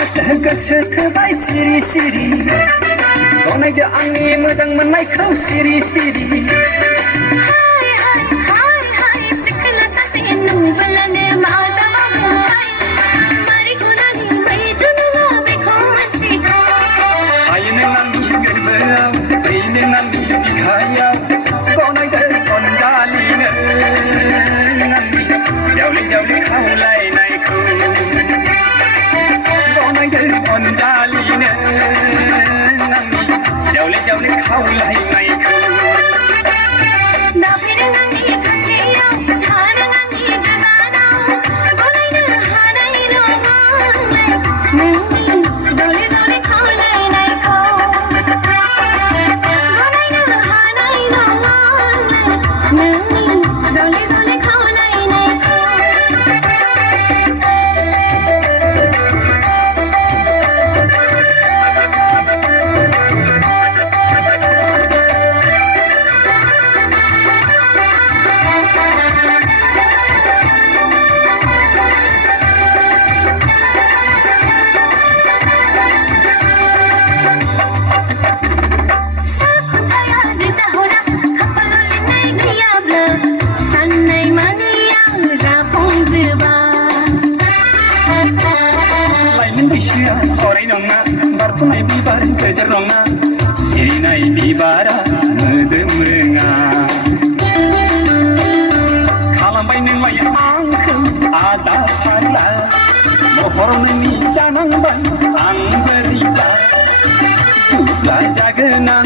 गोसो थोबाय सिरि सिरि गनायदो आंनि मोजां मोननायखौ सिरि सिरि हाय हाय हाय हाय सिखला सासे नुबोलानो मा जाबावगोनथाय मारै गुनानि मैद्रु नङा बेखौ मोनसिगौ आयनो आंनि गोरबोआव फैनो आंनि बिखायाव गनायदो अनजालिनो आंनि जावले जावले खावलायनायखौ अनजालिनो आंनि जावले जावले खावलायनायखौ दाफैदों आंनि खाथियाव थादों आंनि गोजानाव गनायनो हानाय नङा आंलाय नोंनि जावले जावले खावलायनायखौ गनायनो हानाय नङा आंलाय नोंनि जावले जावले खावलायनायखौ हरै नङा बारफुनाय बिबार गेजेर नङा सिरिनाय बिबारा मोदोम रोङा खालामबाय नोंलाय आंखौ आदा फाग्ला महर नोंनि जानांबाय आं बोरैबा दुब्ला जागोन आं